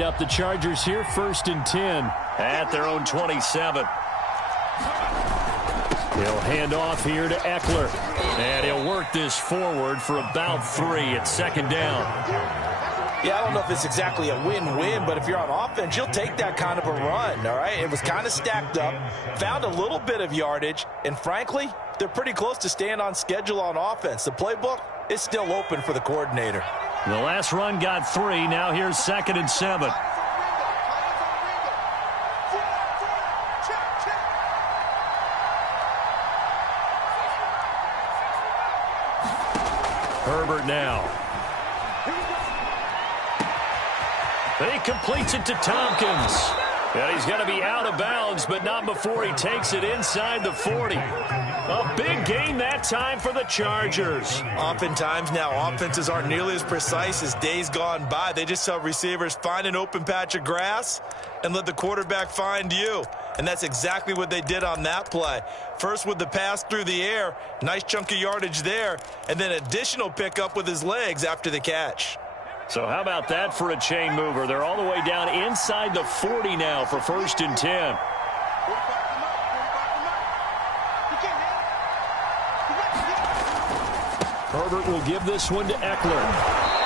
lead up the Chargers here, 1st and 10. At their own 27. He'll hand off here to Eckler. And he'll work this forward for about 3 at 2nd down. Yeah, I don't know if it's exactly a win-win, but if you're on offense, you'll take that kind of a run, all right? It was kind of stacked up, found a little bit of yardage, and frankly, they're pretty close to staying on schedule on offense. The playbook is still open for the coordinator. The last run got 3. Now here's 2nd and 7. Herbert now. He completes it to Tompkins. And he's going to be out of bounds, but not before he takes it inside the 40. A big gain that time for the Chargers. Oftentimes now, offenses aren't nearly as precise as days gone by. They just tell receivers, find an open patch of grass and let the quarterback find you. And that's exactly what they did on that play. First with the pass through the air, nice chunk of yardage there, and then additional pickup with his legs after the catch. So how about that for a chain mover? They're all the way down inside the 40 now for 1st and 10. Herbert will give this one to Eckler.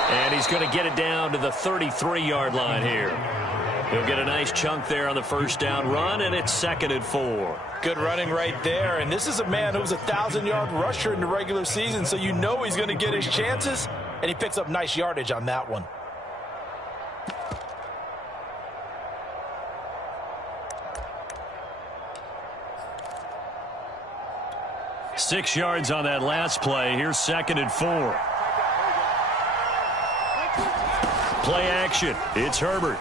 And he's going to get it down to the 33-yard line here. He'll get a nice chunk there on the 1st down run, and it's 2nd and 4. Good running right there. And this is a man who was a 1,000-yard rusher in the regular season, so you know he's going to get his chances. And he picks up nice yardage on that one. Six yards on that last play. Here's 2nd and 4. Play action. It's Herbert.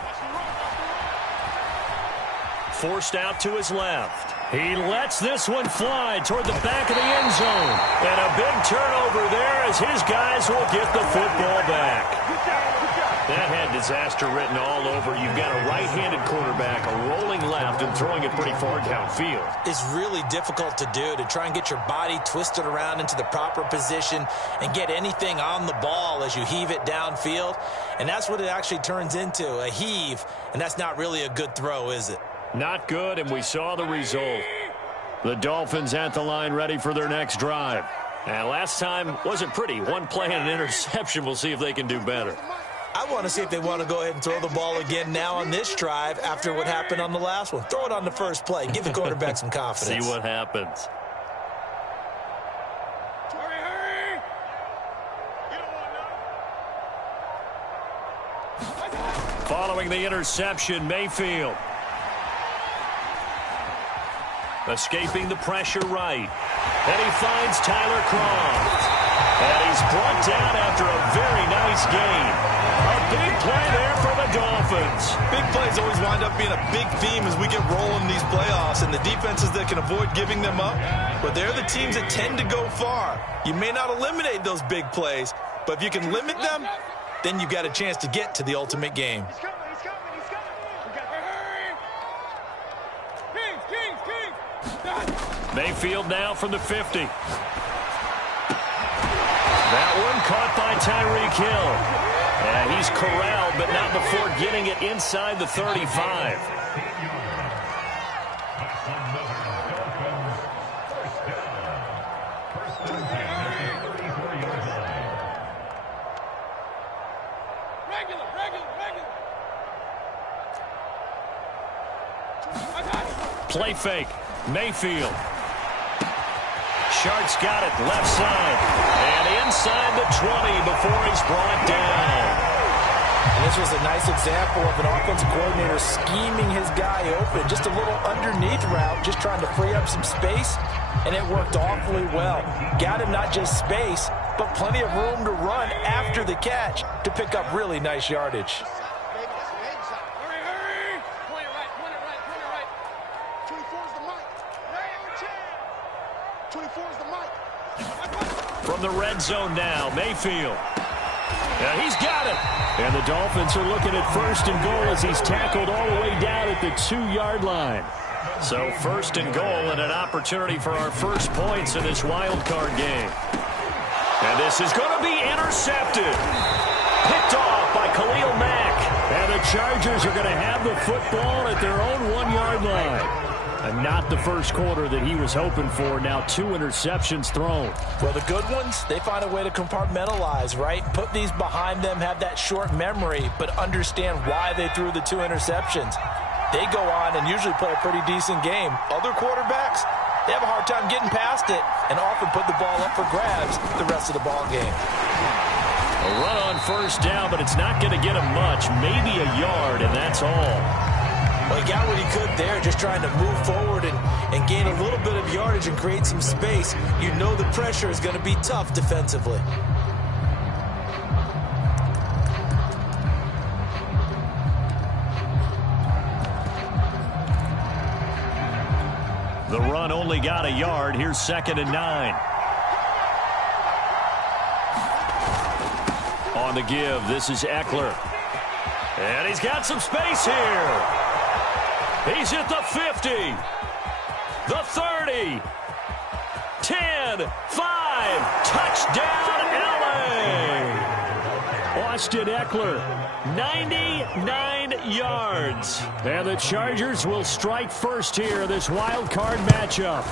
Forced out to his left. He lets this one fly toward the back of the end zone. And a big turnover there as his guys will get the football back. That had disaster written all over. You've got a right-handed quarterback, a rolling left, and throwing it pretty far downfield. It's really difficult to do, to try and get your body twisted around into the proper position and get anything on the ball as you heave it downfield. And that's what it actually turns into, a heave. And that's not really a good throw, is it? Not good, and we saw the result. The Dolphins at the line ready for their next drive. And last time wasn't pretty. One play and an interception. We'll see if they can do better. I want to see if they want to go ahead and throw the ball again now on this drive after what happened on the last one. Throw it on the first play. Give the quarterback some confidence. See what happens. Following the interception, Mayfield. Escaping the pressure right. And he finds Tyler Croft. And he's brought down after a very nice gain. A big play there for the Dolphins. Big plays always wind up being a big theme as we get rolling these playoffs, and the defenses that can avoid giving them up, but they're the teams that tend to go far. You may not eliminate those big plays, but if you can limit them, then you got a chance to get to the ultimate game. Mayfield now from the 50. That one caught by Tyreek Hill. And he's corralled, but not before getting it inside the 35. Play fake. Mayfield. Shark's got it left side. And inside the 20 before he's brought down. And this was a nice example of an offensive coordinator scheming his guy open. Just a little underneath route, just trying to free up some space. And it worked awfully well. Got him not just space, but plenty of room to run after the catch to pick up really nice yardage. From the red zone now, Mayfield. Yeah, he's got it. And the Dolphins are looking at 1st and goal as he's tackled all the way down at the 2-yard line. So 1st and goal and an opportunity for our first points in this wild card game. And this is going to be intercepted. Picked off by Khalil Mack. And the Chargers are going to have the football at their own 1-yard line. And not the first quarter that he was hoping for. Now 2 interceptions thrown. Well, the good ones, they find a way to compartmentalize, right? Put these behind them, have that short memory, but understand why they threw the 2 interceptions. They go on and usually play a pretty decent game. Other quarterbacks, they have a hard time getting past it and often put the ball up for grabs the rest of the ball game. A run on first down, but it's not going to get him much. Maybe a yard, and that's all. Well, he got what he could there, just trying to move forward and gain a little bit of yardage and create some space. You know the pressure is going to be tough defensively. The run only got a yard. Here's 2nd and 9. On the give, this is Eckler. And he's got some space here. He's at the 50, the 30, 10, 5, touchdown LA. Austin Eckler, 99 yards. And the Chargers will strike first here in this wild card matchup.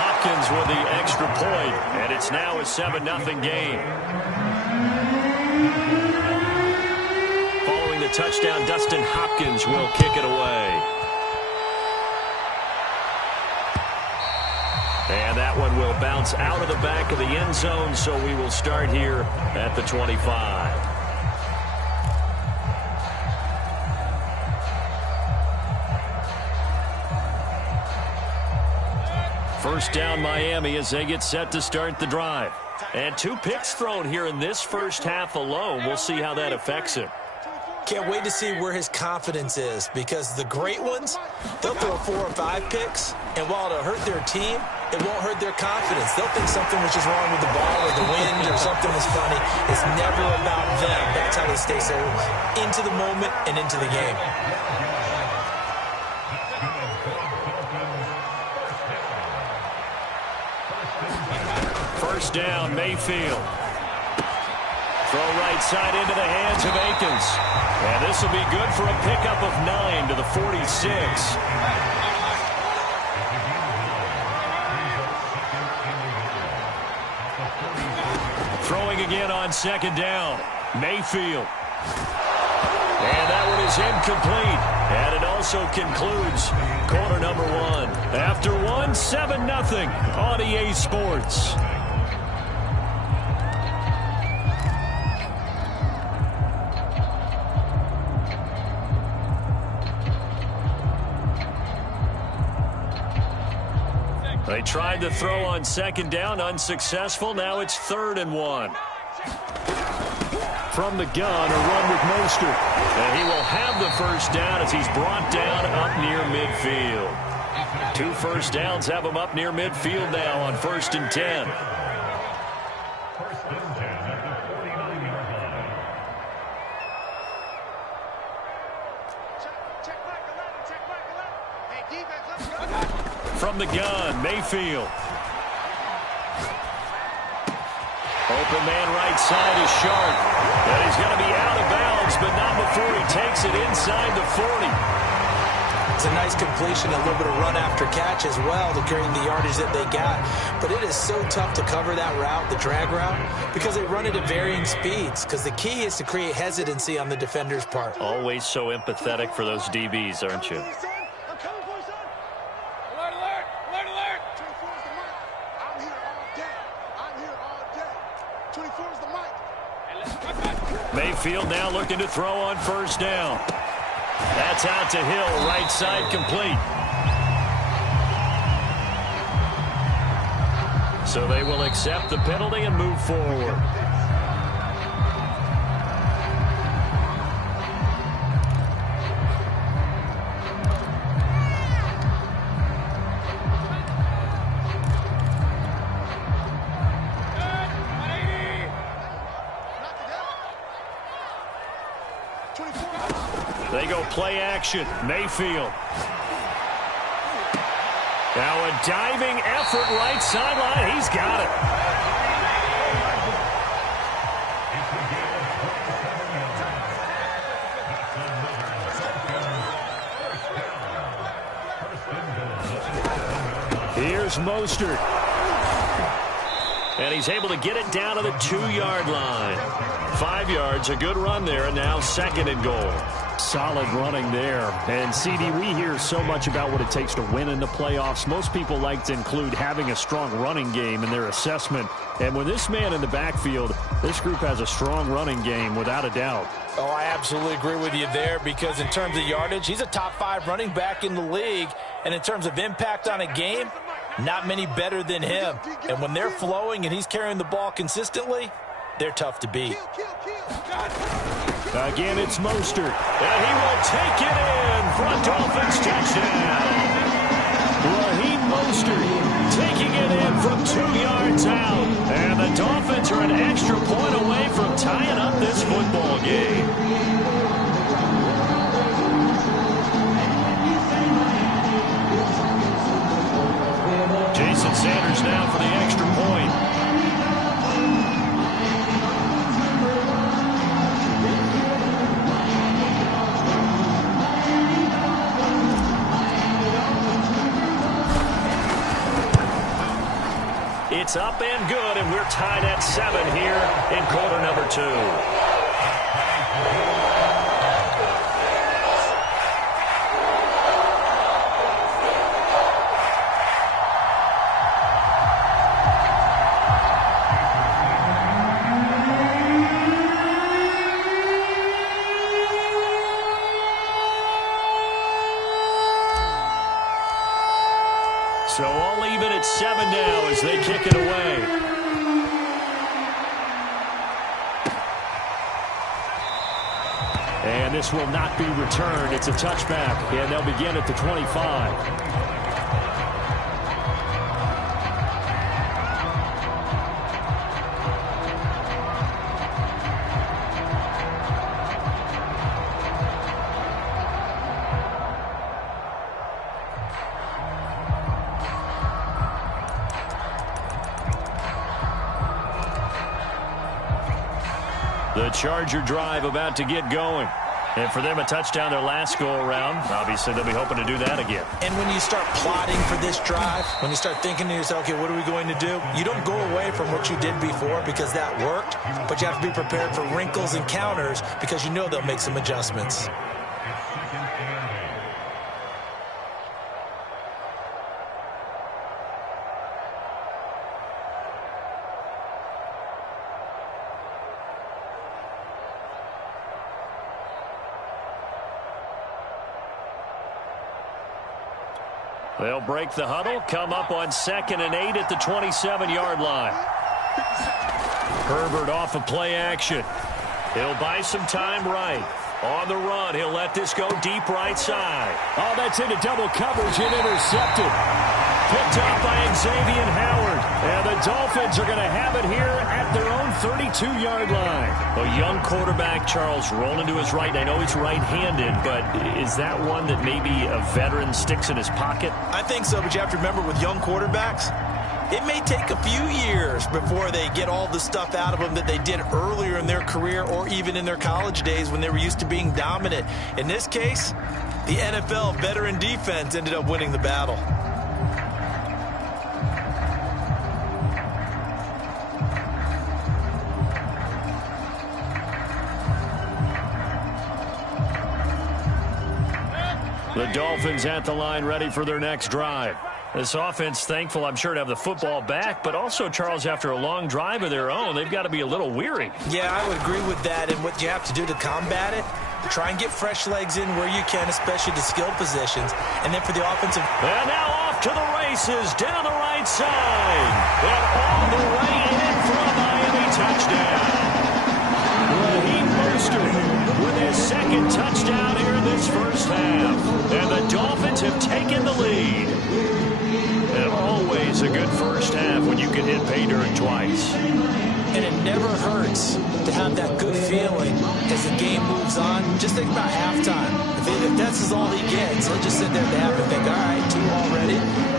Hopkins with the extra point, and it's now a 7-0 game. Following the touchdown, Dustin Hopkins will kick it away. And that one will bounce out of the back of the end zone, so we will start here at the 25. First down, Miami, as they get set to start the drive. And 2 picks thrown here in this first half alone. We'll see how that affects him. Can't wait to see where his confidence is, because the great ones, they'll throw 4 or 5 picks, and while it'll hurt their team, it won't hurt their confidence. They'll think something was just wrong with the ball or the wind or something was funny. It's never about them. That's how they stay so into the moment and into the game. First down, Mayfield. Throw right side into the hands of Akins. And this will be good for a pickup of 9 to the 46. Throwing again on 2nd down. Mayfield. And that one is incomplete. And it also concludes quarter number 1. After 1, 7-0 on EA Sports. They tried to throw on 2nd down, unsuccessful. Now it's 3rd and 1. From the gun, a run with Mostert. And he will have the first down as he's brought down up near midfield. 2 first downs have him up near midfield now on 1st and 10. From the gun, Mayfield. Open man right side is Sharp. And he's going to be out of bounds, but not before he takes it inside the 40. It's a nice completion, a little bit of run after catch as well to gain the yardage that they got. But it is so tough to cover that route, the drag route, because they run it at varying speeds. Because the key is to create hesitancy on the defender's part. Always so empathetic for those DBs, aren't you? Mayfield now looking to throw on 1st down. That's out to Hill, right side complete. So they will accept the penalty and move forward. They go play action. Mayfield. Now a diving effort right sideline. He's got it. Here's Mostert. And he's able to get it down to the 2-yard line. 5 yards, a good run there, and now 2nd and goal. Solid running there. And, CD, we hear so much about what it takes to win in the playoffs. Most people like to include having a strong running game in their assessment. And with this man in the backfield, this group has a strong running game without a doubt. Oh, I absolutely agree with you there, because in terms of yardage, he's a top 5 running back in the league. And in terms of impact on a game, not many better than him. And when they're flowing and he's carrying the ball consistently, they're tough to beat. Again, it's Mostert. And he will take it in for a Dolphins touchdown. Raheem Mostert taking it in from 2 yards out. And the Dolphins are an extra point away from tying up this football game. Jason Sanders now for the extra point. It's up and good, and we're tied at 7 here in quarter number 2. So all even at 7 now as they kick it away. And this will not be returned. It's a touchback, and they'll begin at the 25. The Charger drive about to get going. And for them, a touchdown their last go-around. Obviously, they'll be hoping to do that again. And when you start plotting for this drive, when you start thinking to yourself, okay, what are we going to do? You don't go away from what you did before because that worked, but you have to be prepared for wrinkles and counters because you know they'll make some adjustments. They'll break the huddle, come up on 2nd and 8 at the 27-yard line. Herbert off of play action. He'll buy some time right. On the run, he'll let this go deep right side. Oh, that's into double coverage and intercepted. Picked up by Xavier Howard. And the Dolphins are going to have it here at their own 32-yard line. A young quarterback, Charles, rolling to his right. I know he's right-handed, but is that one that maybe a veteran sticks in his pocket? I think so, but you have to remember with young quarterbacks, it may take a few years before they get all the stuff out of them that they did earlier in their career or even in their college days when they were used to being dominant. In this case, the NFL veteran defense ended up winning the battle. The Dolphins at the line ready for their next drive. This offense thankful, I'm sure, to have the football back, but also, Charles, after a long drive of their own, they've got to be a little weary. Yeah, I would agree with that, and what you have to do to combat it, try and get fresh legs in where you can, especially the skill positions, and then for the offensive... And now off to the races, down the right side, and all the way in for a Miami touchdown. Raheem Mostert with his 2nd touchdown here in this first half, and the Dolphins have taken the lead. And always a good first half when you can hit pay dirt twice. And it never hurts to have that good feeling as the game moves on. Just think about halftime. If that's all he gets, he'll just sit there at the half and think, all right, 2 already.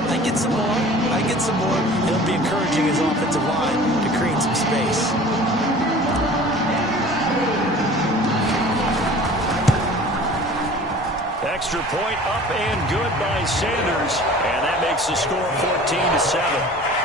I get some more. I get some more. He'll be encouraging his offensive line to create some space. Extra point up and good by Sanders. And that makes the score 14-7.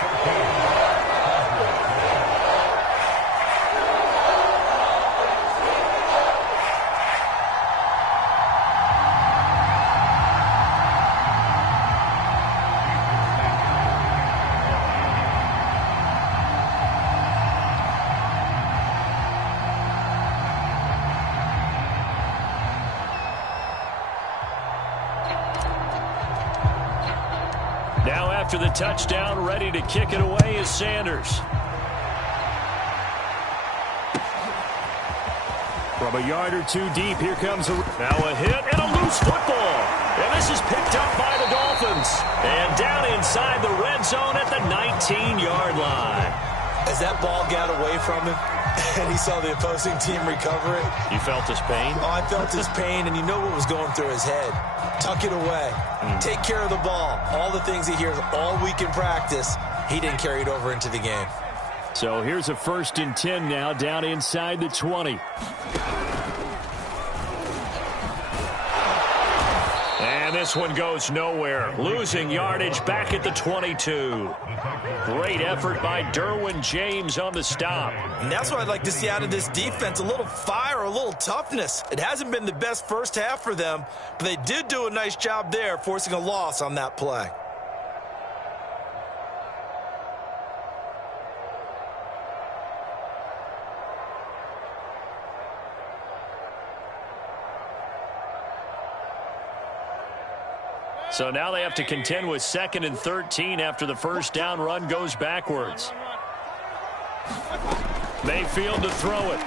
Now after the touchdown, ready to kick it away is Sanders. From a yard or two deep, here comes now a hit and a loose football. And this is picked up by the Dolphins. And down inside the red zone at the 19-yard line. As that ball got away from him and he saw the opposing team recover it. You felt his pain? Oh, I felt his pain, and you know what was going through his head. Tuck it away. Take care of the ball. All the things he hears all week in practice, he didn't carry it over into the game. So here's a 1st and 10 now, down inside the 20. And this one goes nowhere. Losing yardage back at the 22. Great effort by Derwin James on the stop. And that's what I'd like to see out of this defense, a little fire, a little toughness. It hasn't been the best first half for them, but they did do a nice job there, forcing a loss on that play. So now they have to contend with 2nd and 13 after the first down run goes backwards. Mayfield to throw it.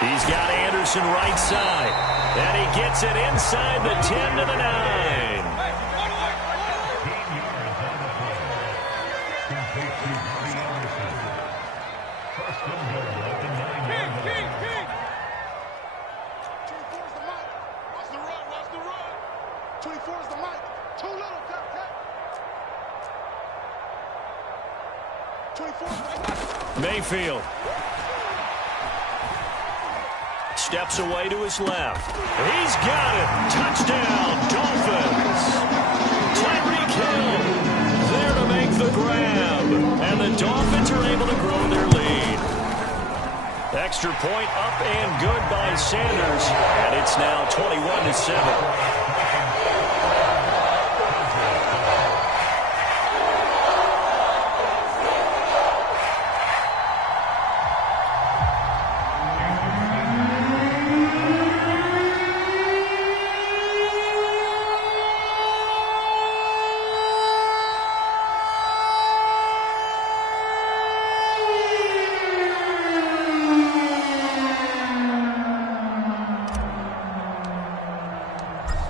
He's got Anderson right side. And he gets it inside the 10 to the 9. Mayfield steps away to his left. He's got it. Touchdown, Dolphins. Tyreek Hill there to make the grab. And the Dolphins are able to grow their lead. Extra point up and good by Sanders. And it's now 21-7.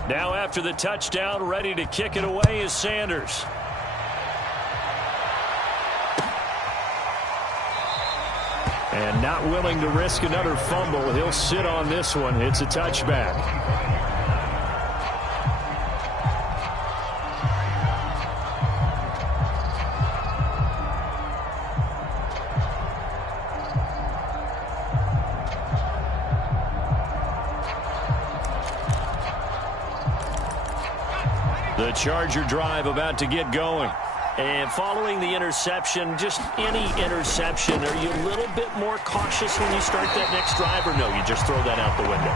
Now after the touchdown, ready to kick it away is Sanders. And not willing to risk another fumble. He'll sit on this one. It's a touchback. The Charger drive about to get going. And following the interception, just any interception, are you a little bit more cautious when you start that next drive, or no, you just throw that out the window?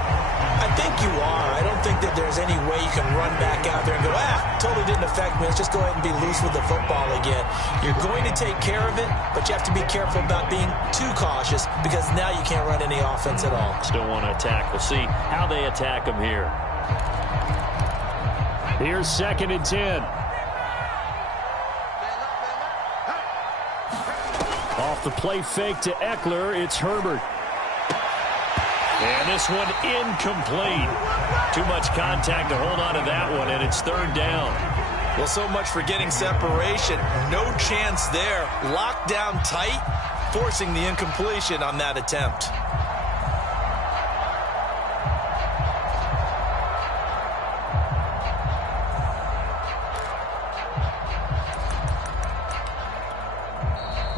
I think you are. I don't think that there's any way you can run back out there and go, totally didn't affect me. Let's just go ahead and be loose with the football again. You're going to take care of it, but you have to be careful about being too cautious because now you can't run any offense at all. Still want to attack. We'll see how they attack them here. Here's 2nd and 10. Off the play fake to Eckler, it's Herbert. And this one incomplete. Too much contact to hold on to that one, and it's 3rd down. Well, so much for getting separation. No chance there. Locked down tight, forcing the incompletion on that attempt.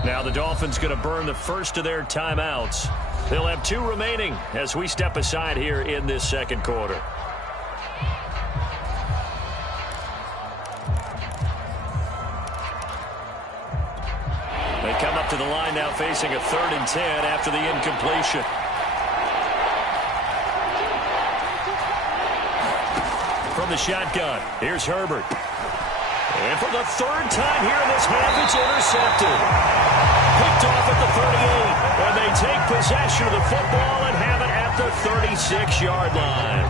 Now the Dolphins going to burn the first of their timeouts. They'll have 2 remaining as we step aside here in this second quarter. They come up to the line now facing a 3rd and 10 after the incompletion. From the shotgun, here's Herbert. And for the 3rd time here in this half, it's intercepted. Picked off at the 38, and they take possession of the football and have it at the 36-yard line.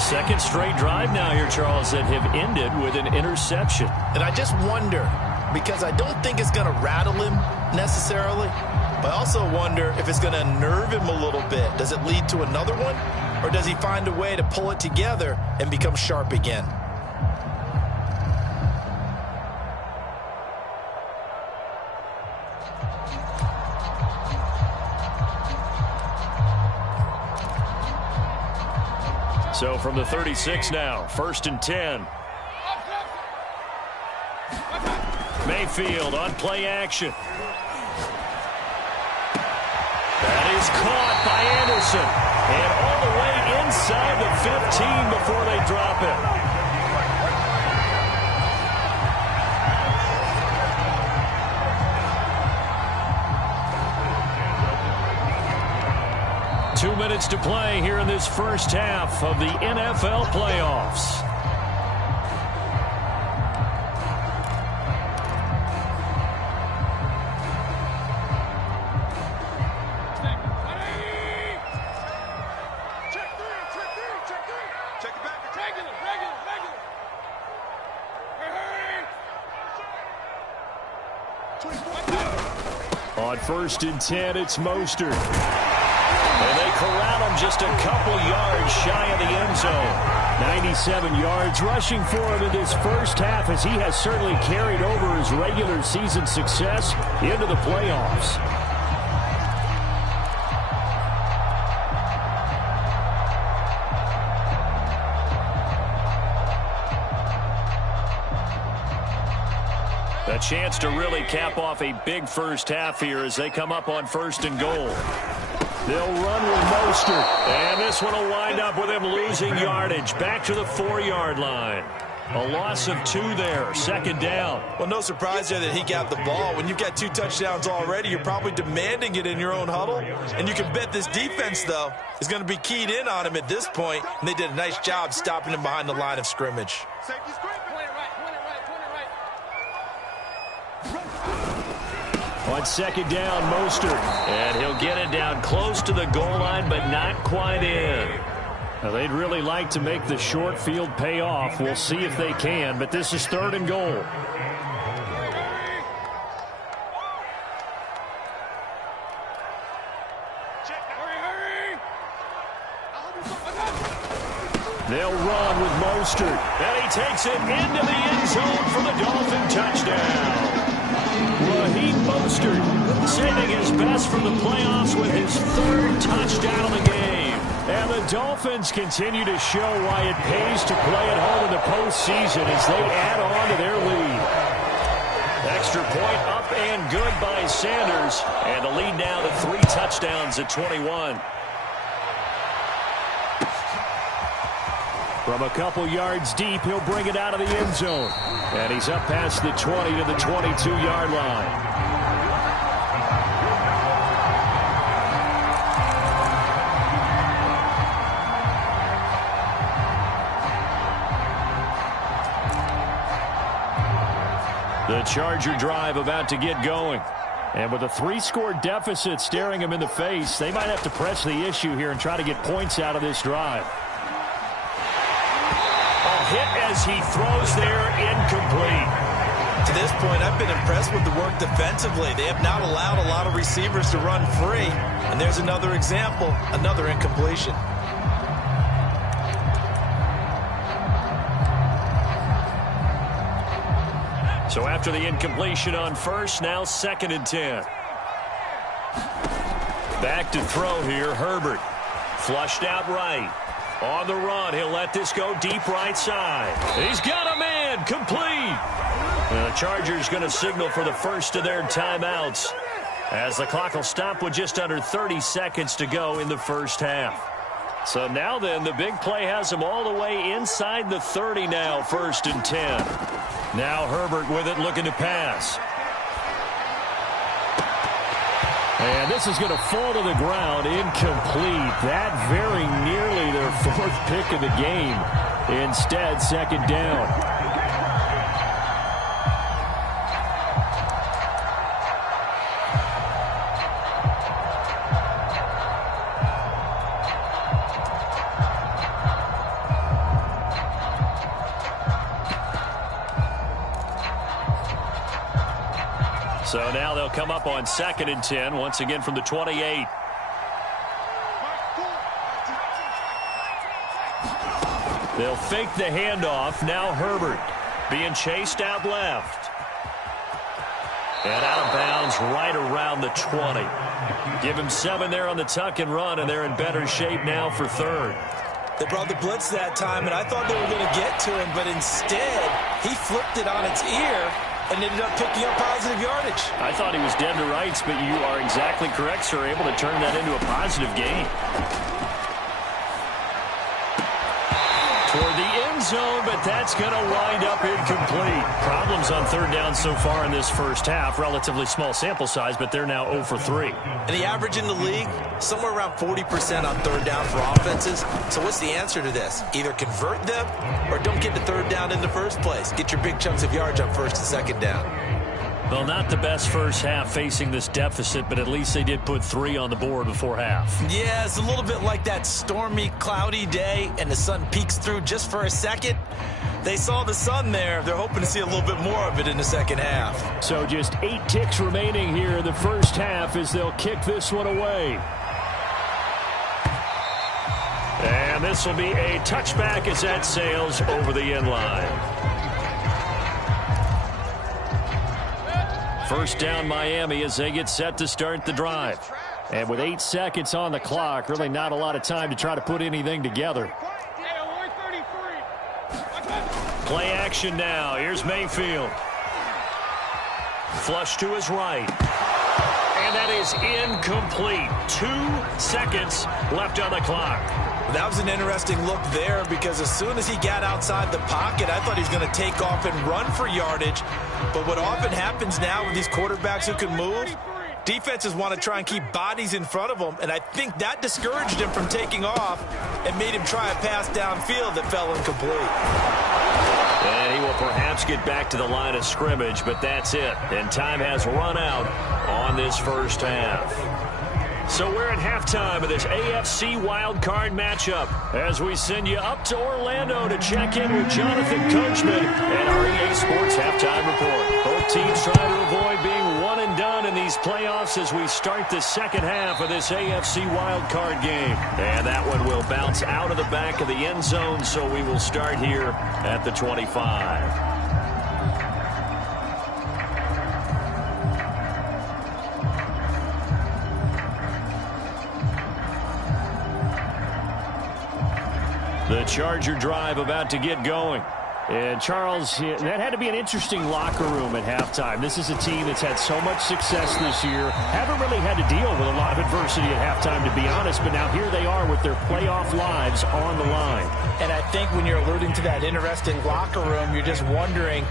2nd straight drive now here, Charles, that have ended with an interception. And I just wonder, because I don't think it's going to rattle him necessarily, but I also wonder if it's going to unnerve him a little bit. Does it lead to another one, or does he find a way to pull it together and become sharp again? So from the 36 now, 1st and 10. Mayfield on play action. That is caught by Anderson. And all the way inside the 15 before they drop it. 2 minutes to play here in this first half of the NFL playoffs. On 1st and 10, it's Mostert. And they corral him just a couple yards shy of the end zone. 97 yards rushing for him in this first half, as he has certainly carried over his regular season success into the playoffs. A chance to really cap off a big first half here as they come up on 1st and goal. They'll run with Mostert, and this one will wind up with him losing yardage back to the 4-yard line. A loss of 2 there, 2nd down. Well, no surprise there that he got the ball. When you've got 2 touchdowns already, you're probably demanding it in your own huddle. And you can bet this defense, though, is going to be keyed in on him at this point. And they did a nice job stopping him behind the line of scrimmage. On 2nd down, Mostert. And he'll get it down close to the goal line, but not quite in. Now, they'd really like to make the short field pay off. We'll see if they can, but this is 3rd and goal. They'll run with Mostert. And he takes it into the end zone for the Dolphin touchdown. Raheem Mostert saving his best for the playoffs with his 3rd touchdown of the game. And the Dolphins continue to show why it pays to play at home in the postseason as they add on to their lead. Extra point up and good by Sanders. And the lead now to 3 touchdowns at 21. From a couple yards deep, he'll bring it out of the end zone. And he's up past the 20 to the 22-yard line. The Charger drive about to get going. And with a 3-score deficit staring him in the face, they might have to press the issue here and try to get points out of this drive. Hit as he throws there, incomplete. To this point, I've been impressed with the work defensively. They have not allowed a lot of receivers to run free. And there's another example, another incompletion. So after the incompletion on 1st, now 2nd and 10. Back to throw here, Herbert. Flushed out right. On the run, he'll let this go deep right side. He's got a man, complete. The Chargers going to signal for the first of their timeouts. as the clock will stop with just under 30 seconds to go in the first half. So now then, the big play has him all the way inside the 30 now, 1st and 10. Now Herbert with it, looking to pass. And this is going to fall to the ground, incomplete. That very nearly their 4th pick of the game. Instead, 2nd down. So now they'll come up on 2nd and 10, once again from the 28. They'll fake the handoff. Now Herbert being chased out left. And out of bounds right around the 20. Give him 7 there on the tuck and run, and they're in better shape now for 3rd. They brought the blitz that time, and I thought they were going to get to him, but instead he flipped it on its ear and ended up picking up positive yardage. I thought he was dead to rights, but you are exactly correct, sir. Able to turn that into a positive gain. Toward the end zone, but that's going to wind up incomplete. Problems on 3rd down so far in this first half. Relatively small sample size, but they're now 0 for 3. And the average in the league, somewhere around 40% on 3rd down for offenses. So what's the answer to this? Either convert them or don't get to 3rd down in the first place. Get your big chunks of yards on 1st and 2nd down. Well, not the best first half facing this deficit, but at least they did put 3 on the board before half. Yeah, it's a little bit like that stormy, cloudy day, and the sun peeks through just for a second. They saw the sun there. They're hoping to see a little bit more of it in the second half. So just 8 ticks remaining here in the first half as they'll kick this one away. And this will be a touchback as that sails over the end line. 1st down Miami as they get set to start the drive. And with 8 seconds on the clock, really not a lot of time to try to put anything together. Play action now. Here's Mayfield. Flush to his right. And that is incomplete. 2 seconds left on the clock. That was an interesting look there because as soon as he got outside the pocket, I thought he was going to take off and run for yardage. But what often happens now with these quarterbacks who can move, defenses want to try and keep bodies in front of them, and I think that discouraged him from taking off and made him try a pass downfield that fell incomplete. And he will perhaps get back to the line of scrimmage, but that's it. And time has run out on this first half. So we're at halftime of this AFC wildcard matchup as we send you up to Orlando to check in with Jonathan Coachman and our EA Sports Halftime Report. Both teams trying to avoid being one and done in these playoffs as we start the second half of this AFC wildcard game. And that one will bounce out of the back of the end zone, so we will start here at the 25. The Charger drive about to get going. And Charles, that had to be an interesting locker room at halftime. This is a team that's had so much success this year. Haven't really had to deal with a lot of adversity at halftime, to be honest. But now here they are with their playoff lives on the line. And I think when you're alluding to that interesting locker room, you're just wondering,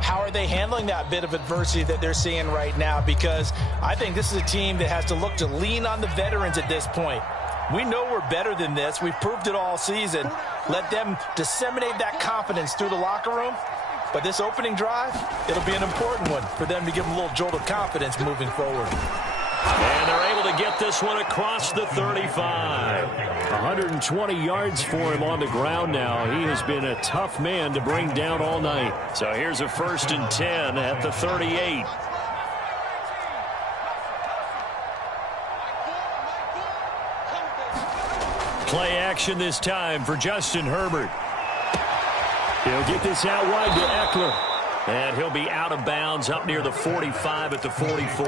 how are they handling that bit of adversity that they're seeing right now? Because I think this is a team that has to look to lean on the veterans at this point. We know we're better than this. We've proved it all season. Let them disseminate that confidence through the locker room. But this opening drive, it'll be an important one for them to give them a little jolt of confidence moving forward. And they're able to get this one across the 35. 120 yards for him on the ground now. He has been a tough man to bring down all night. So here's a 1st and 10 at the 38. Play action this time for Justin Herbert. He'll get this out wide to Eckler. And he'll be out of bounds up near the 45 at the 44.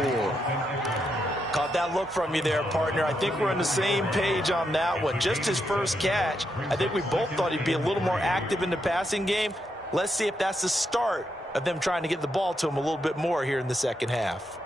Caught that look from you there, partner. I think we're on the same page on that one. Just his first catch. I think we both thought he'd be a little more active in the passing game. Let's see if that's the start of them trying to get the ball to him a little bit more here in the second half.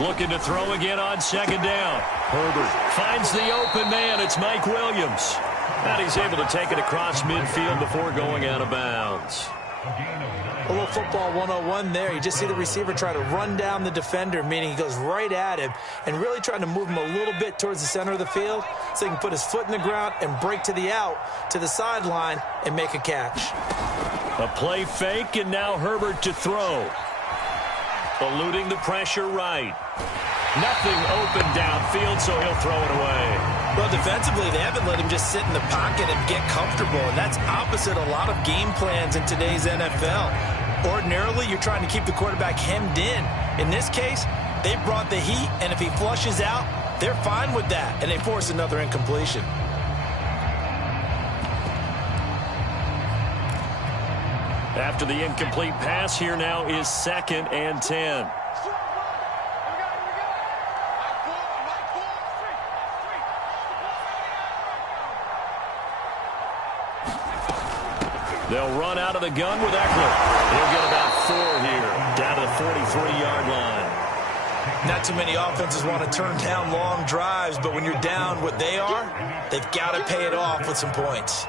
Looking to throw again on second down. Herbert finds the open man. It's Mike Williams. And he's able to take it across midfield before going out of bounds. A little football 101 there. You just see the receiver try to run down the defender, meaning he goes right at him and really trying to move him a little bit towards the center of the field so he can put his foot in the ground and break to the out, to the sideline, and make a catch. A play fake, and now Herbert to throw. Eluding the pressure right. Nothing open downfield, so he'll throw it away. Well, defensively, they haven't let him just sit in the pocket and get comfortable, and that's opposite a lot of game plans in today's NFL. Ordinarily, you're trying to keep the quarterback hemmed in. In this case, they brought the heat, and if he flushes out, they're fine with that, and they force another incompletion. After the incomplete pass, here now is 2nd and 10. They'll run out of the gun with Eckler. He'll get about 4 here, down to the 43-yard line. Not too many offenses want to turn down long drives, but when you're down what they are, they've got to pay it off with some points.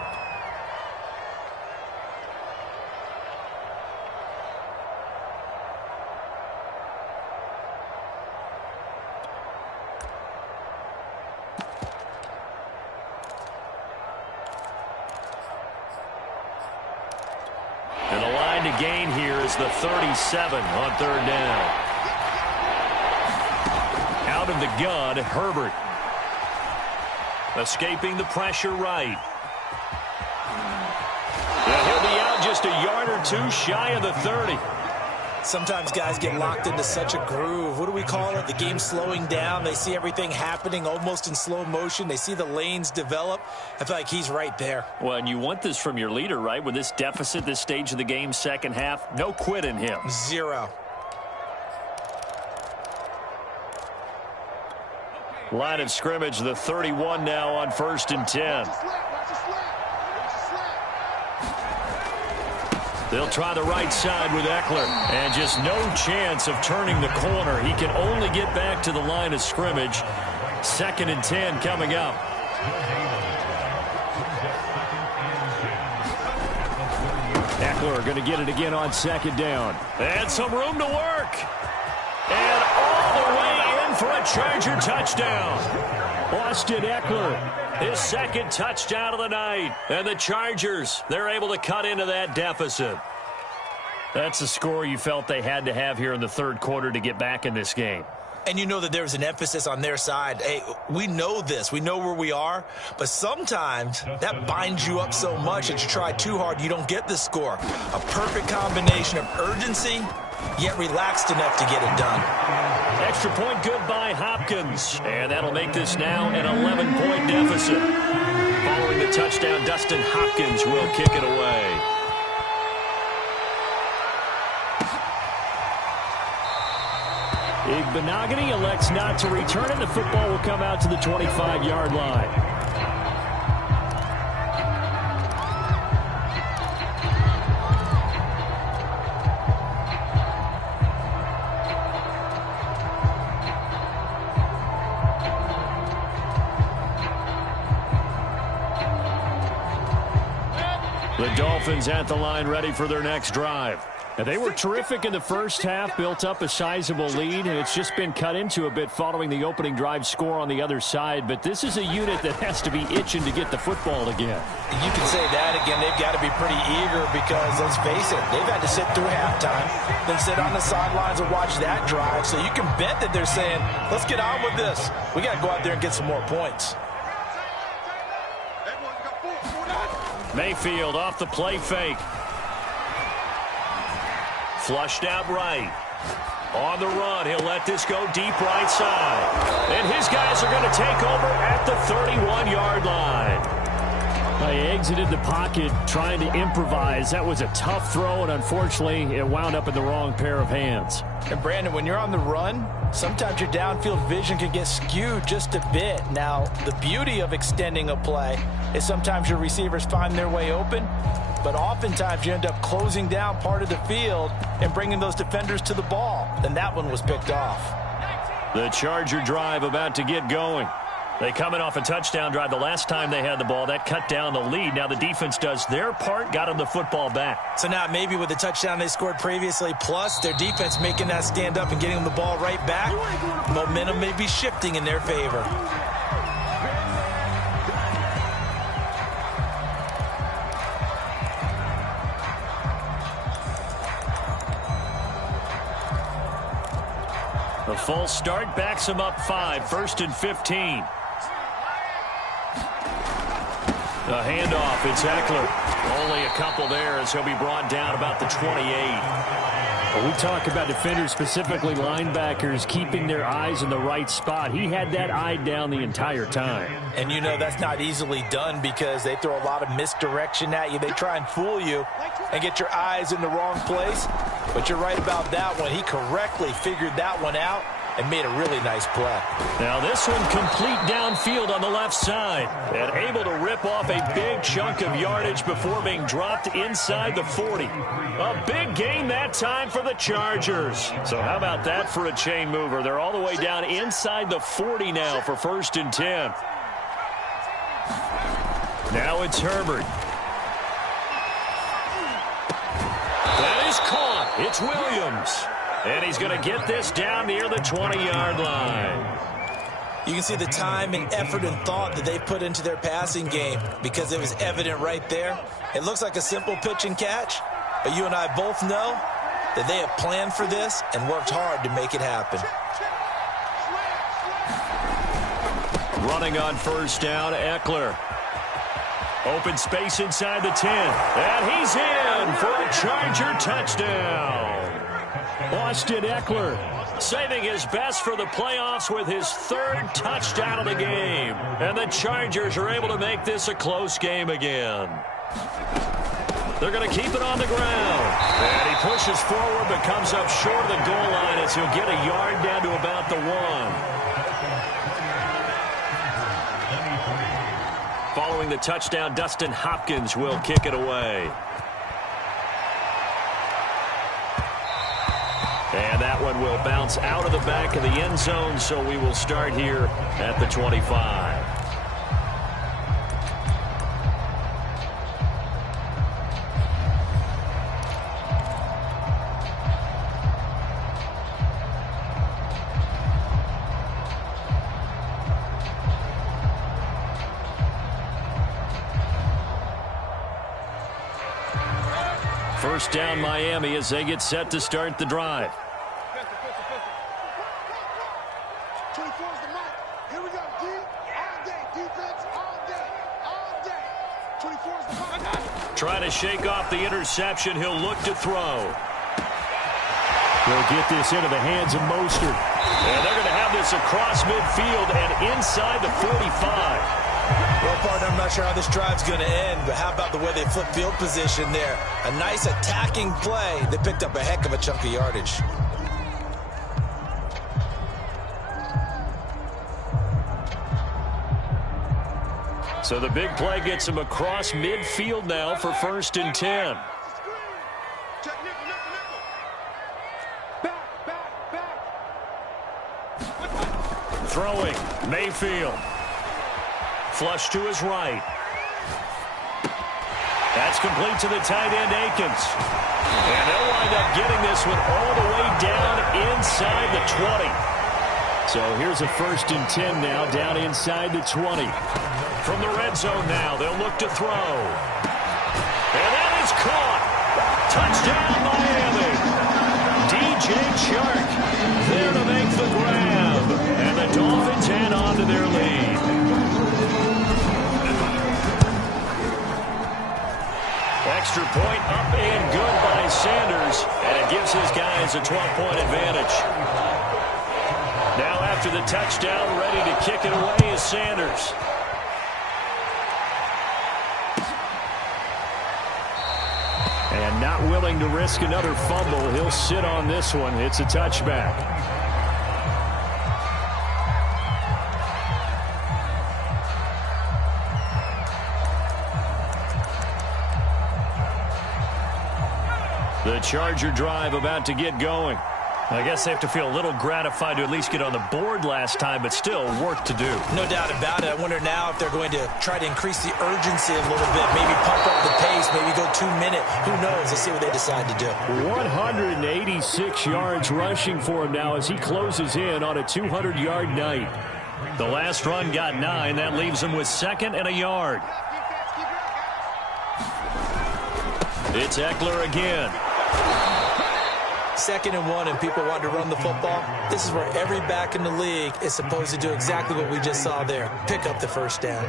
And the line to gain here is the 37 on 3rd down. Out of the gun, Herbert. Escaping the pressure right. And he'll be out just a yard or 2 shy of the 30. Sometimes guys get locked into such a groove. What do we call it? The game's slowing down. They see everything happening almost in slow motion. They see the lanes develop. I feel like he's right there. Well, and you want this from your leader, right? With this deficit, this stage of the game, second half, no quit in him. 0. Line of scrimmage, the 31 now on 1st and 10. They'll try the right side with Eckler. And just no chance of turning the corner. He can only get back to the line of scrimmage. 2nd and 10 coming up. Eckler going to get it again on 2nd down. And some room to work. And all the way in for a Charger touchdown. Austin Eckler, his 2nd touchdown of the night. And the Chargers, they're able to cut into that deficit. That's the score you felt they had to have here in the 3rd quarter to get back in this game. And you know that there's an emphasis on their side. Hey, we know this. We know where we are. But sometimes that binds you up so much that you try too hard, you don't get the score. A perfect combination of urgency, yet relaxed enough to get it done. Extra point good by Hopkins. And that'll make this now an 11-point deficit. Following the touchdown, Dustin Hopkins will kick it away. Igbenogany elects not to return it. The football will come out to the 25-yard line. The Dolphins at the line ready for their next drive. Now, they were terrific in the first half, built up a sizable lead, and it's just been cut into a bit following the opening drive score on the other side. But this is a unit that has to be itching to get the football again. You can say that again. They've got to be pretty eager because, let's face it, they've had to sit through halftime, then sit on the sidelines and watch that drive. So you can bet that they're saying, let's get on with this. We got to go out there and get some more points. Mayfield off the play fake. Flushed out right. On the run, he'll let this go deep right side. And his guys are going to take over at the 31-yard line. He exited the pocket trying to improvise. That was a tough throw, and unfortunately, it wound up in the wrong pair of hands. And Brandon, when you're on the run, sometimes your downfield vision can get skewed just a bit. Now, the beauty of extending a play is sometimes your receivers find their way open, but oftentimes you end up closing down part of the field and bringing those defenders to the ball. And that one was picked off. The Charger drive about to get going. They coming off a touchdown drive the last time they had the ball. That cut down the lead. Now the defense does their part, got them the football back. So now maybe with the touchdown they scored previously, plus their defense making that stand up and getting them the ball right back, momentum may be shifting in their favor. The false start backs him up 5, 1st and 15. The handoff, it's Eckler. Only a couple there as he'll be brought down about the 28. Well, we talk about defenders, specifically linebackers, keeping their eyes in the right spot. He had that eye down the entire time. And you know that's not easily done because they throw a lot of misdirection at you. They try and fool you and get your eyes in the wrong place. But you're right about that one. He correctly figured that one out and made a really nice play. Now this one complete downfield on the left side. And able to rip off a big chunk of yardage before being dropped inside the 40. A big gain that time for the Chargers. So how about that for a chain mover? They're all the way down inside the 40 now for 1st and 10. Now it's Herbert. That is caught. It's Williams. And he's going to get this down near the 20-yard line. You can see the time and effort and thought that they put into their passing game because it was evident right there. It looks like a simple pitch and catch, but you and I both know that they have planned for this and worked hard to make it happen. Running on 1st down, Eckler. Open space inside the 10. And he's in for a Charger touchdown. Austin Eckler saving his best for the playoffs with his 3rd touchdown of the game. And the Chargers are able to make this a close game again. They're going to keep it on the ground. And he pushes forward but comes up short of the goal line as he'll get a yard down to about the 1. Following the touchdown, Dustin Hopkins will kick it away. And that one will bounce out of the back of the end zone, so we will start here at the 25. First down, Miami, as they get set to start the drive. Trying to shake off the interception. He'll look to throw. They'll get this into the hands of Mostert. And they're going to have this across midfield and inside the 45. Well, partner, I'm not sure how this drive's going to end, but how about the way they flip field position there? A nice attacking play. They picked up a heck of a chunk of yardage. So the big play gets him across midfield now for 1st and 10. Throwing, Mayfield. Flush to his right. That's complete to the tight end, Akins. And they'll wind up getting this one all the way down inside the 20. So here's a 1st and 10 now, down inside the 20. From the red zone now, they'll look to throw. And that is caught. Touchdown, Miami. DJ Chark there to make the grab. And the Dolphins hang on to their lead. Extra point up and good by Sanders. And it gives his guys a 12-point advantage. Now after the touchdown, ready to kick it away is Sanders. And not willing to risk another fumble. He'll sit on this one. It's a touchback. The Charger drive about to get going. I guess they have to feel a little gratified to at least get on the board last time, but still work to do. No doubt about it. I wonder now if they're going to try to increase the urgency a little bit, maybe pump up the pace, maybe go 2 minutes. Who knows? Let's see what they decide to do. 186 yards rushing for him now as he closes in on a 200-yard night. The last run got 9. That leaves him with 2nd and a yard. It's Eckler again. 2nd and 1, and people want to run the football. This is where every back in the league is supposed to do exactly what we just saw there. Pick up the first down.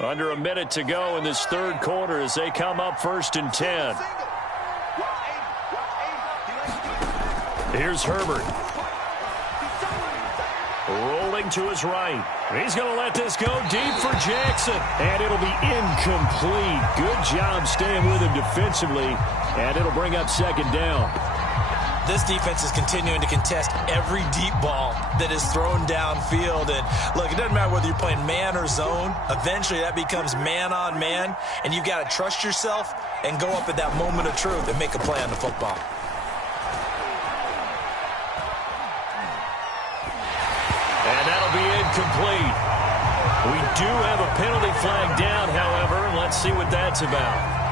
Under a minute to go in this third quarter as they come up 1st and 10. Here's Herbert. Rolling to his right. He's going to let this go deep for Jackson. And it'll be incomplete. Good job staying with him defensively. And it'll bring up 2nd down. This defense is continuing to contest every deep ball that is thrown downfield. And look, it doesn't matter whether you're playing man or zone. Eventually that becomes man on man. And you've got to trust yourself and go up at that moment of truth and make a play on the football. And that'll be incomplete. We do have a penalty flag down, however. Let's see what that's about.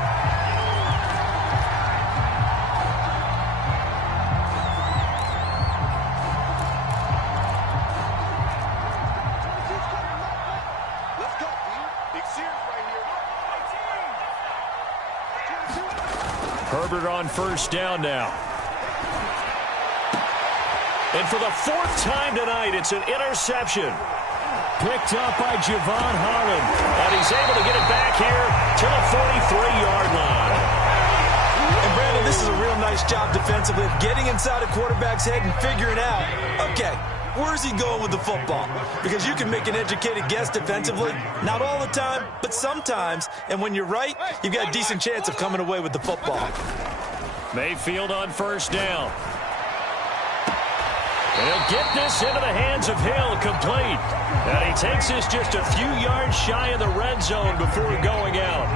Herbert on 1st down now. And for the 4th time tonight, it's an interception. Picked up by Javon Holland. And he's able to get it back here to the 43-yard line. And Brandon, this is a real nice job defensively of getting inside a quarterback's head and figuring out, okay, where's he going with the football? Because you can make an educated guess defensively. Not all the time, but sometimes. And when you're right, you've got a decent chance of coming away with the football. Mayfield on 1st down. And he'll get this into the hands of Hill, complete. And he takes this just a few yards shy of the red zone before going out.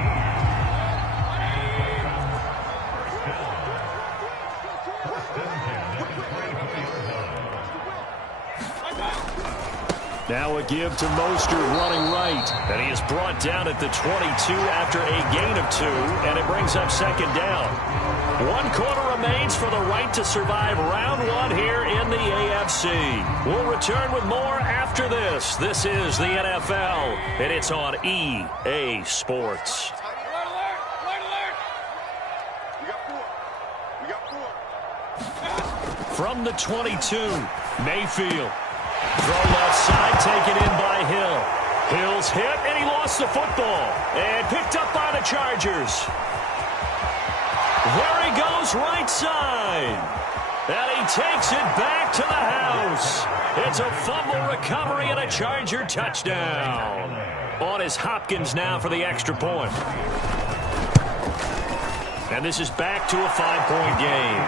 Now a give to Mostert running right. And he is brought down at the 22 after a gain of 2, and it brings up 2nd down. 1 quarter remains for the right to survive round 1 here in the AFC. We'll return with more after this. This is the NFL, and it's on EA Sports. From the 22, Mayfield. Throw left side, taken in by Hill. Hill's hit, and he lost the football. And picked up by the Chargers. There he goes, right side. And he takes it back to the house. It's a fumble recovery and a Charger touchdown. On is Hopkins now for the extra point. And this is back to a 5-point game.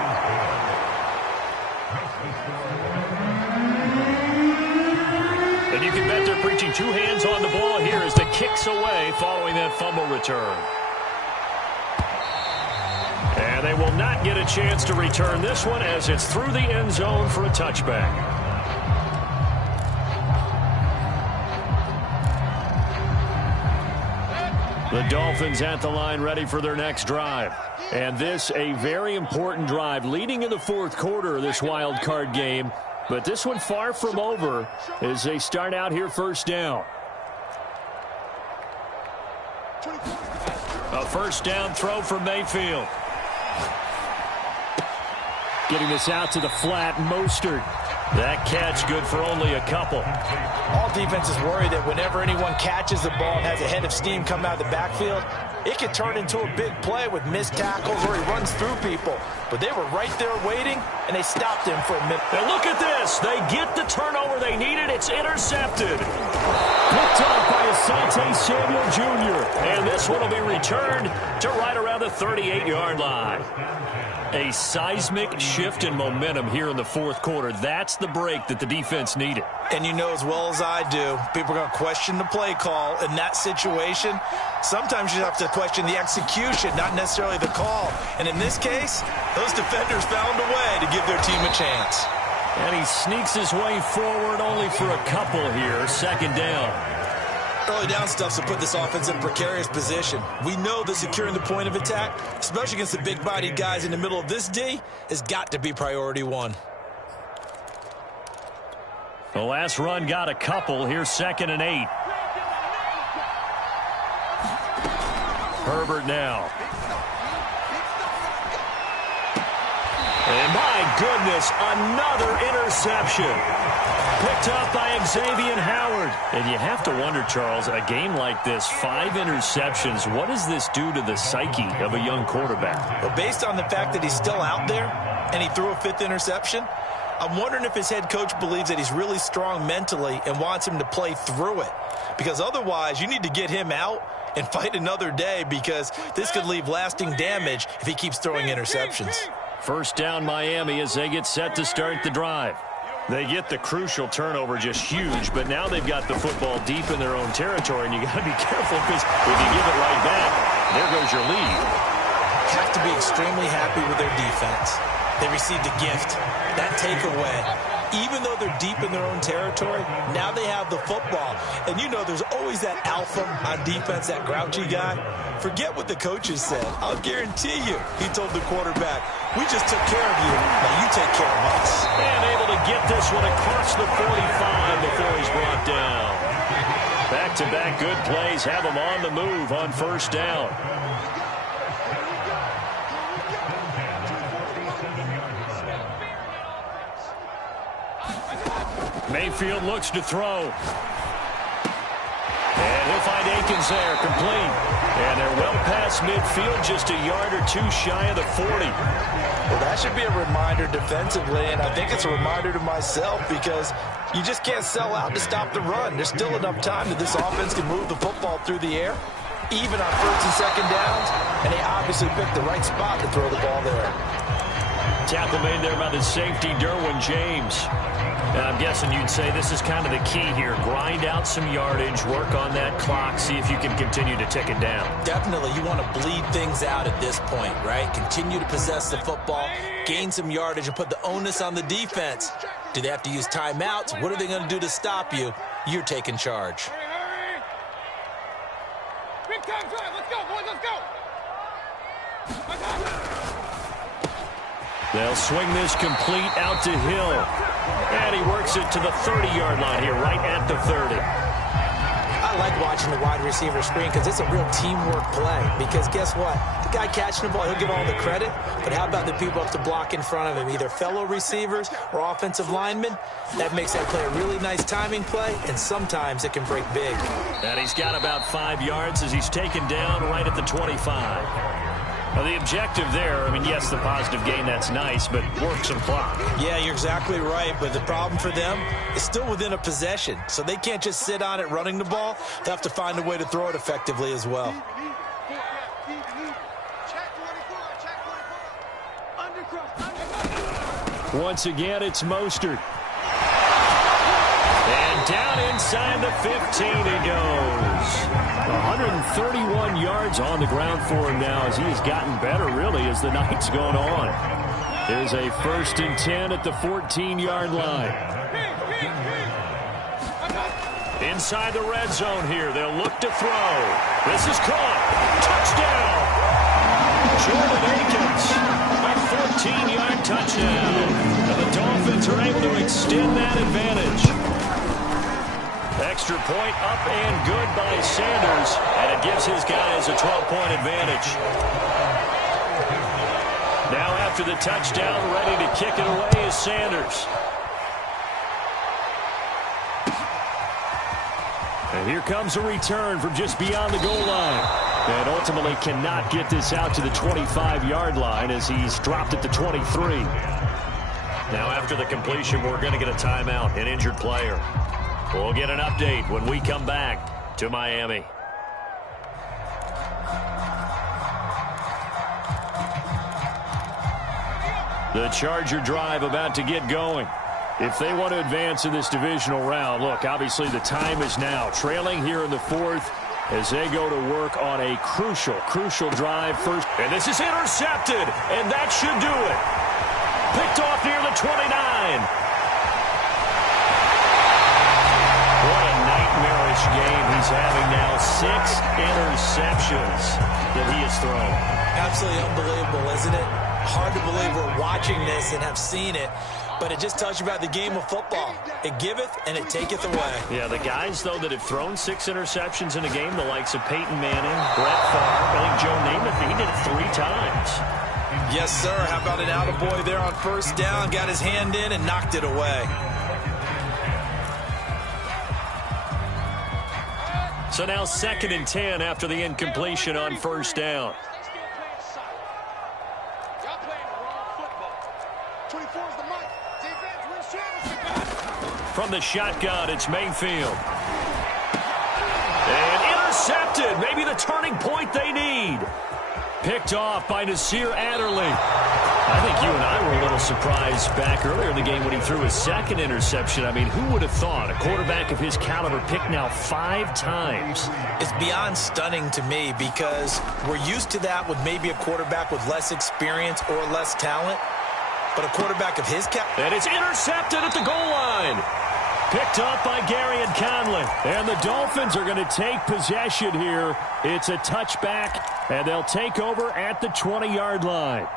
And you can bet they're preaching 2 hands on the ball here as the kick's away following that fumble return. And they will not get a chance to return this one as it's through the end zone for a touchback. The Dolphins at the line ready for their next drive. And this a very important drive leading in the 4th quarter of this wild card game. But this one far from over as they start out here 1st down. A 1st down throw for Mayfield. Getting this out to the flat, Mostert. That catch good for only a couple. All defenses worry that whenever anyone catches the ball and has a head of steam come out of the backfield, it could turn into a big play with missed tackles or he runs through people. But they were right there waiting, and they stopped him for a minute. And look at this. They get the turnover they needed. It's intercepted. Picked off by a Asante Samuel Jr. And this one will be returned to right around the 38-yard line. A seismic shift in momentum here in the fourth quarter. That's the break that the defense needed. And you know as well as I do, people are going to question the play call in that situation. Sometimes you have to question the execution, not necessarily the call. And in this case, those defenders found a way to give their team a chance. And he sneaks his way forward only for a couple here. Second down. Early down stuff to put this offense in a precarious position. We know that securing the point of attack, especially against the big-bodied guys in the middle of this D, has got to be priority one. The last run got a couple. Here's 2nd and 8. Herbert now. And my goodness, another interception. Picked up by Xavier Howard. And you have to wonder, Charles, a game like this, 5 interceptions, what does this do to the psyche of a young quarterback? Well, based on the fact that he's still out there and he threw a 5th interception, I'm wondering if his head coach believes that he's really strong mentally and wants him to play through it. Because otherwise, you need to get him out and fight another day, because this could leave lasting damage if he keeps throwing interceptions. First down Miami as they get set to start the drive. They get the crucial turnover, just huge, but now they've got the football deep in their own territory, and you got to be careful, because if you give it right back, there goes your lead. Have to be extremely happy with their defense. They received a gift. That takeaway, even though they're deep in their own territory, now they have the football. And you know there's always that alpha on defense, that grouchy guy. Forget what the coaches said. I'll guarantee you, he told the quarterback, we just took care of you, now you take care of us. And able to get this one across the 45 before he's brought down. Back-to-back good plays have him on the move on first down. Mayfield looks to throw. And he'll find Akins there, complete. And they're well past midfield, just a yard or two shy of the 40. Well, that should be a reminder defensively, and I think it's a reminder to myself, because you just can't sell out to stop the run. There's still enough time that this offense can move the football through the air, even on 1st and 2nd downs, and they obviously picked the right spot to throw the ball there. Tackle made there by the safety, Derwin James. And I'm guessing you'd say this is kind of the key here. Grind out some yardage, work on that clock, see if you can continue to tick it down. Definitely, you want to bleed things out at this point, right? Continue to possess the football, gain some yardage, and put the onus on the defense. Do they have to use timeouts? What are they going to do to stop you? You're taking charge. Big time drive. Let's go, boys. Let's go. They'll swing this complete out to Hill. And he works it to the 30-yard line here, right at the 30. I like watching the wide receiver screen, because it's a real teamwork play. Because guess what? The guy catching the ball, he'll get all the credit. But how about the people up to block in front of him, either fellow receivers or offensive linemen? That makes that play a really nice timing play, and sometimes it can break big. And he's got about 5 yards as he's taken down right at the 25. Well, the objective there, I mean, yes, the positive gain, that's nice, but work some clock. Yeah, you're exactly right, but the problem for them is still within a possession, so they can't just sit on it running the ball. They have to find a way to throw it effectively as well. Once again, it's Mostert. And down inside the 15 he goes. 131 yards on the ground for him now, as he has gotten better, really, as the night's gone on. There's a 1st and 10 at the 14-yard line. Inside the red zone here, they'll look to throw. This is caught. Touchdown! Jordan Akins, a 14-yard touchdown. And the Dolphins are able to extend that advantage. Extra point up and good by Sanders, and it gives his guys a 12-point advantage. Now after the touchdown, ready to kick it away is Sanders. And here comes a return from just beyond the goal line. And ultimately cannot get this out to the 25-yard line as he's dropped at the 23. Now after the completion, we're going to get a timeout, an injured player. We'll get an update when we come back. to Miami. The Charger drive about to get going. If they want to advance in this divisional round, look, obviously the time is now. Trailing here in the fourth as they go to work on a crucial drive first. And this is intercepted, and that should do it. Picked off near the 29. What a nightmarish game he's having now. 6 interceptions that he has thrown. Absolutely unbelievable, isn't it? Hard to believe we're watching this and have seen it, but it just tells you about the game of football. It giveth and it taketh away. Yeah, the guys, though, that have thrown 6 interceptions in a game, the likes of Peyton Manning, Brett Favre, I think Joe Namath, he did it 3 times. Yes, sir. How about an attaboy there on first down? Got his hand in and knocked it away. So now 2nd and 10 after the incompletion on first down. From the shotgun, it's Mayfield. And intercepted. Maybe the turning point they need. Picked off by Nasir Adderley. I think you and I were a little surprised back earlier in the game when he threw his 2nd interception. I mean, who would have thought a quarterback of his caliber picked now 5 times? It's beyond stunning to me because we're used to that with maybe a quarterback with less experience or less talent. But a quarterback of his caliber. And it's intercepted at the goal line. Picked up by Gary and Conley. And the Dolphins are going to take possession here. It's a touchback, and they'll take over at the 20-yard line.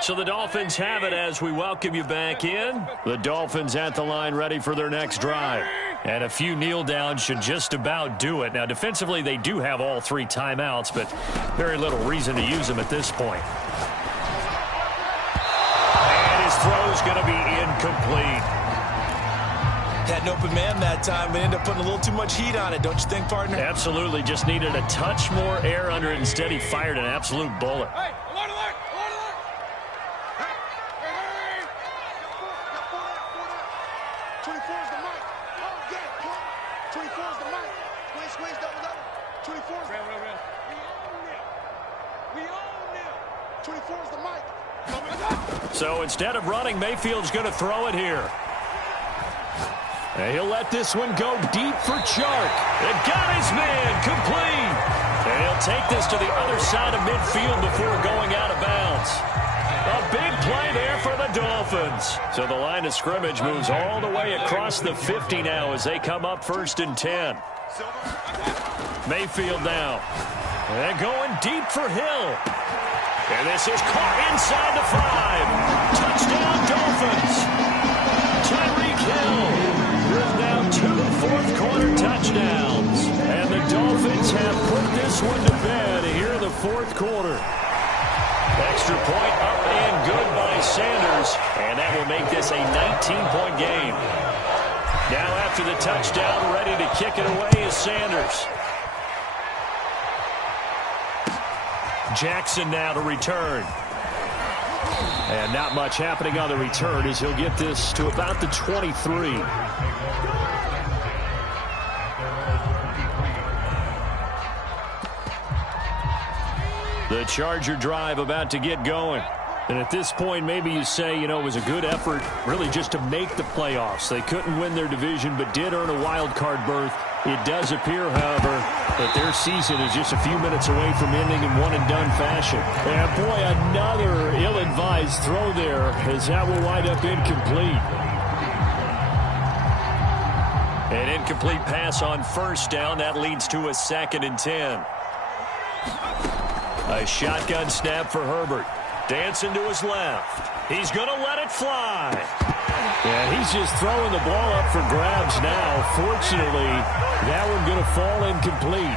So the Dolphins have it as we welcome you back in. The Dolphins at the line ready for their next drive. And a few kneel downs should just about do it. Now, defensively, they do have all 3 timeouts, but very little reason to use them at this point. And his throw's going to be incomplete. Had an open man that time, but ended up putting a little too much heat on it, don't you think, partner? Absolutely. Just needed a touch more air under it. Instead, he fired an absolute bullet. Hey, alert, alert, alert, alert. Hey, 24 is the mic. Oh, yeah, 24 is the mic. Squeeze, double. 24 is real. We own it. 24 is the mic. So instead of running, Mayfield's going to throw it here. And he'll let this one go deep for Chark. It got his man complete. And he'll take this to the other side of midfield before going out of bounds. A big play there for the Dolphins. So the line of scrimmage moves all the way across the 50 now as they come up 1st and 10. Mayfield now. And they're going deep for Hill. And this is caught inside the 5. Touchdown, Dolphins. Tyreek Hill with now 2 fourth-quarter touchdowns. And the Dolphins have put this one to bed here in the 4th quarter. Extra point up and good by Sanders. And that will make this a 19-point game. Now after the touchdown, ready to kick it away is Sanders. Jackson now to return. And not much happening on the return as he'll get this to about the 23. The Charger drive about to get going. And at this point, maybe you say, you know, it was a good effort really just to make the playoffs. They couldn't win their division but did earn a wild card berth. It does appear, however, that their season is just a few minutes away from ending in one-and-done fashion. And, boy, another ill-advised throw there as that will wind up incomplete. An incomplete pass on first down. That leads to a 2nd and 10. A shotgun snap for Herbert. Dancing to his left. He's going to let it fly. Yeah, he's just throwing the ball up for grabs now. Fortunately, that one going to fall incomplete.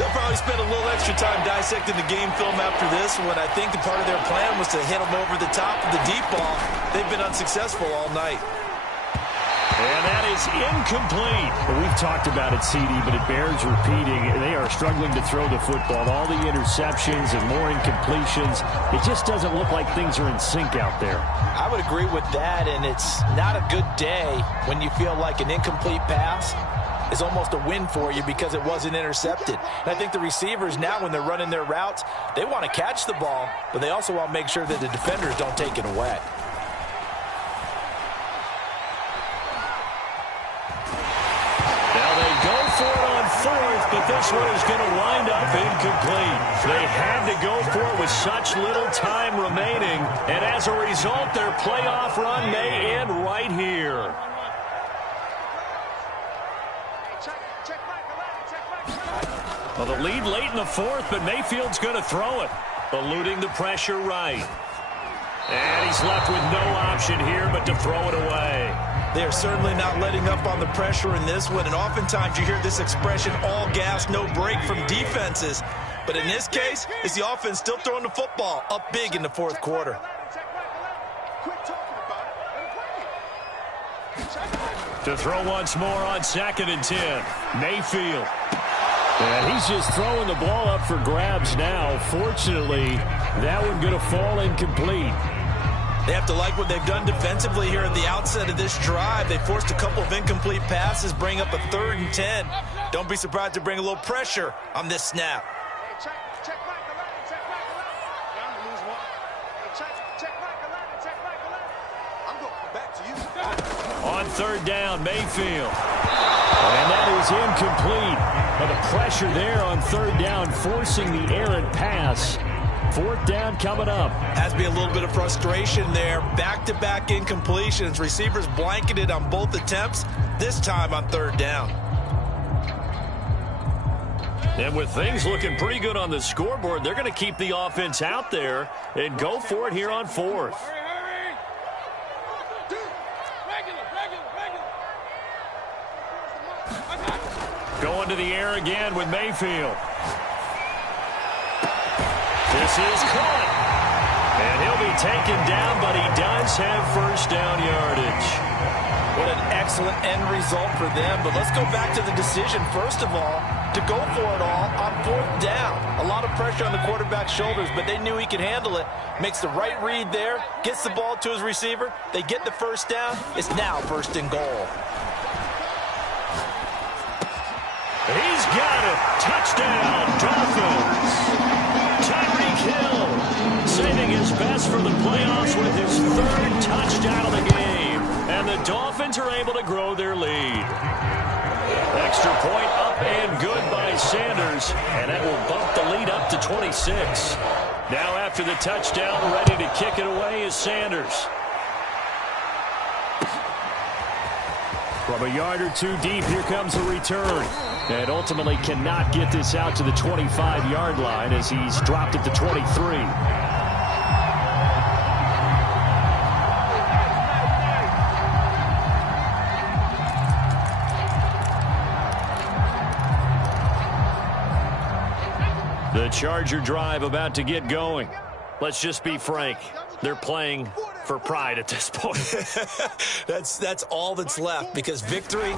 They'll probably spend a little extra time dissecting the game film after this one. I think the part of their plan was to hit them over the top of the deep ball. They've been unsuccessful all night. And that is incomplete. Well, we've talked about it, CD, but it bears repeating. They are struggling to throw the football. All the interceptions and more incompletions. It just doesn't look like things are in sync out there. I would agree with that, and it's not a good day when you feel like an incomplete pass is almost a win for you because it wasn't intercepted. And I think the receivers now, when they're running their routes, they want to catch the ball, but they also want to make sure that the defenders don't take it away. Now they go for it on fourth, but this one is going to wind up incomplete. They had to go for it with such little time remaining, and as a result, their playoff run may end right here. Well, the lead late in the fourth, but Mayfield's going to throw it, eluding the pressure right. And he's left with no option here but to throw it away. They're certainly not letting up on the pressure in this one, and oftentimes you hear this expression, all gas, no break from defenses. But in this case, it's the offense still throwing the football up big in the fourth quarter. To throw once more on 2nd and 10. Mayfield. And he's just throwing the ball up for grabs now. Fortunately, that one going to fall incomplete. They have to like what they've done defensively here at the outset of this drive. They forced a couple of incomplete passes, bring up a 3rd and 10. Don't be surprised to bring a little pressure on this snap. On 3rd down, Mayfield. And that is incomplete. But the pressure there on 3rd down, forcing the errant pass. 4th down coming up. Has to be a little bit of frustration there. Back-to-back incompletions. Receivers blanketed on both attempts, this time on 3rd down. And with things looking pretty good on the scoreboard, they're going to keep the offense out there and go for it here on 4th. Going to the air again with Mayfield. This is caught. And he'll be taken down, but he does have 1st down yardage. What an excellent end result for them. But let's go back to the decision, first of all, to go for it all on 4th down. A lot of pressure on the quarterback's shoulders, but they knew he could handle it. Makes the right read there, gets the ball to his receiver. They get the 1st down. It's now 1st and goal. He's got it. Touchdown, Dolphins. Tyreek Hill saving his best for the playoffs with his 3rd touchdown of the game. And the Dolphins are able to grow their lead. Extra point up and good by Sanders. And that will bump the lead up to 26. Now after the touchdown, ready to kick it away is Sanders. From a yard or two deep, here comes a return. And ultimately cannot get this out to the 25-yard line as he's dropped it to 23. The Charger drive about to get going. Let's just be frank. They're playing for pride at this point. That's all that's left, because victory,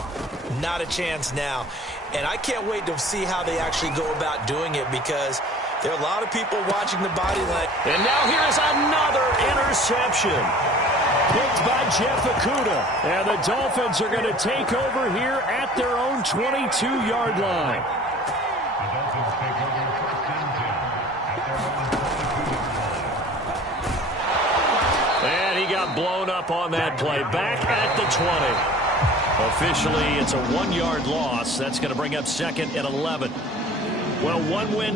not a chance now. And I can't wait to see how they actually go about doing it, because there are a lot of people watching the body language. And now here's another interception. Picked by Jeff Okudah. And the Dolphins are going to take over here at their own 22-yard line. And he got blown up on that play. Back at the 20. Officially, it's a 1-yard loss. That's going to bring up 2nd and 11. Well, one win.